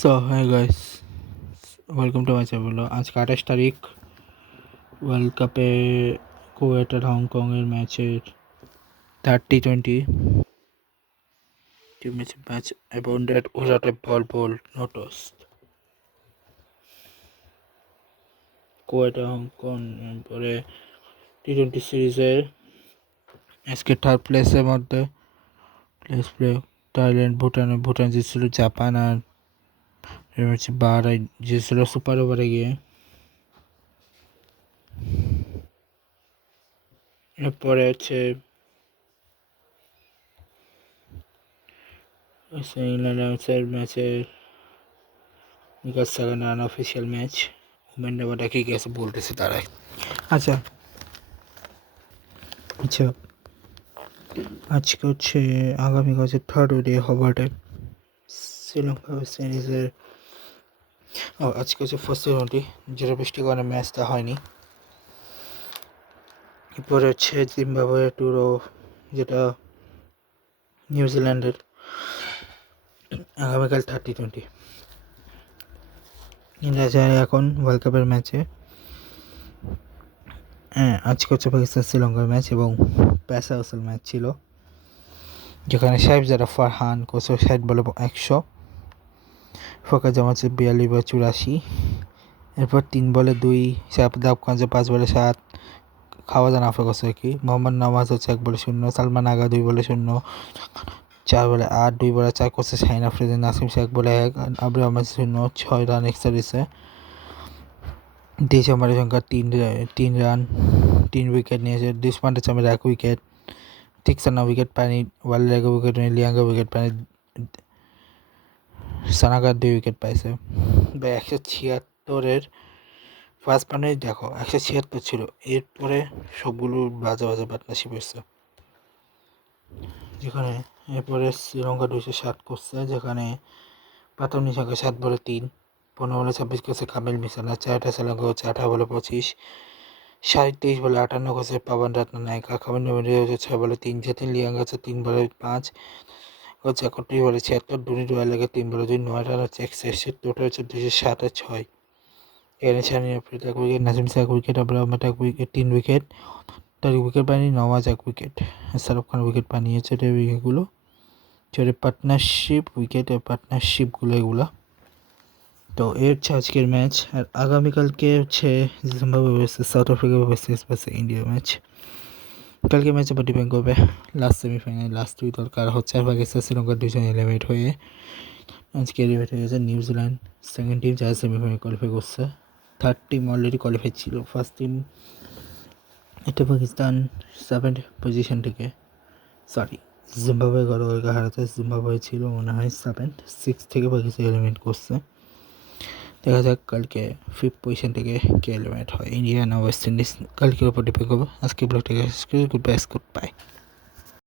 So hi guys, welcome to my channel. আজকে 28 তারিখ, world কাপে কুয়েত আর হংকংয়ের ম্যাচের 30-20 match abandoned without a ball notice. Kuwait আর হংকং পরে টি-20 সিরিজের আজকে থার্ড প্লেসের মধ্যে প্লে থাইল্যান্ড, ভুটান জিতছিল, জাপান আর বাহারাইন জিতছিল সুপার ওভারে গিয়ে। এরপরে হচ্ছে ইংল্যান্ড ম্যাচের নিকাশ সাগানা আনঅফিসিয়াল ম্যাচ। ওমেন ডাবাটা কি গেছে বলতেছে তারাই। আচ্ছা আচ্ছা আজকে হচ্ছে আগামীকাল হচ্ছে থার্ড ওডে হবার্টে শ্রীলঙ্কা ওয়েস্ট ইন্ডিজের। আজকে হচ্ছে ফার্স্ট ওডি, যেটা বৃষ্টির কারণে ম্যাচটা হয়নি। এরপরে হচ্ছে জিম্বাবুয়ে টুরো, যেটা নিউজিল্যান্ডের আগামীকাল 30-20। ইন্ডিয়া যায় এখন ওয়ার্ল্ড কাপের ম্যাচে। আজকে হচ্ছে পাকিস্তান শ্রীলঙ্কার ম্যাচ এবং প্যাসা আসল ম্যাচ ছিল, যেখানে সাহেবজাদা ফারহান কোচ 60 বলে 100, ফোকা জামা 42 বা 84। এরপর 3 বলে 2 শাহাবুদ্দিন আফগান 5 বলে 7, খাওয়াজান আফ্রিকা কি মোহাম্মদ নওয়াজ হচ্ছে 1 বলে 0, সালমান আগা 2 বলে 0, 4 বলে 8, 2 বলে 4 করছে শাহিন আফ্রিদি, নাসিম শেখ বলে 1, আবু আহমেদ 0, 6 রান এক্সট্রা দিছে। দেশ আমার সংখ্যা 3 রান 3 উইকেট নিয়েছে। দুষ্মান্ডা চামের 1 উইকেট, টিকসানা উইকেট পায়নি, ওয়ালের 1 উইকেট নিয়ে লিয়াঙ্গা উইকেট পায়নি, সানাগার 2 উইকেট পাইছে। 176-এর ফার্স্ট পানে দেখো 176 ছিল, এরপরে সবগুলো বাজে বাজে পার্টনারশিপ হয়েছে। যেখানে এরপরে শ্রীলঙ্কা 207 করছে, যেখানে প্রাথমিক সংখ্যা 7 বলে 3, 15 বলে 26 করছে কামিল মিসানা, 4টা শ্রীলঙ্কা হচ্ছে 18 বলে 25, 23 বলে 58 করছে পাবন রত্ন নায়িকা, কামিল নবীন হচ্ছে 6 বলে 3, জেতিন লিয়াঙ্গা হচ্ছে 3 বলে 5 হচ্ছে 31 বলে 76, দুনি রয়্যাল লাগে 3 বলে 2, 9 রান হচ্ছে 61, টোটাল হচ্ছে 207 আর 6। এখানে Shaheen Afridi 1 wicket, Naseem Sheikh 1 wicket, Abu Ahmed 1 wicket, 3 wicket, তার উইকেট পায়নি, নওয়াজ 1 উইকেট, শাহরুখ খান উইকেট বানিয়েছে। উইকেটগুলো ছোট পার্টনারশিপগুলো এগুলো। তো এর হচ্ছে আজকের ম্যাচ। আর আগামীকালকে হচ্ছে Zimbabwe versus south Africa versus India match. কালকে ম্যাচ আবার ডিপেন্ড করবে লাস্ট সেমিফাইনাল, লাস্ট 2 দল কারা হচ্ছে। আর পাকিস্তান শ্রীলঙ্কার 2জন এলিমিনেট হয়ে আজকে এলিমিনেট হয়ে গেছে নিউজিল্যান্ড, সেকেন্ড টিম যারা সেমিফাইনাল কোয়ালিফাই করছে। থার্ড টিম অলরেডি কোয়ালিফাই ছিল, ফার্স্ট টিম এটা পাকিস্তান 7th পজিশন থেকে, সরি জিম্বাবুয়ে গতকালকে হারাতে জিম্বাবুয়ে ছিল মনে হয় 7th, 6 থেকে পাকিস্তান এলিমিনেট করছে। দেখা যাক কালকে 5th পজিশন থেকে কে এলিমিনেট হয়, ইন্ডিয়া না ওয়েস্ট ইন্ডিজ, কালকের উপর ডিপেন্ড করবে। আজকে ব্লগটাকে গুড বাই।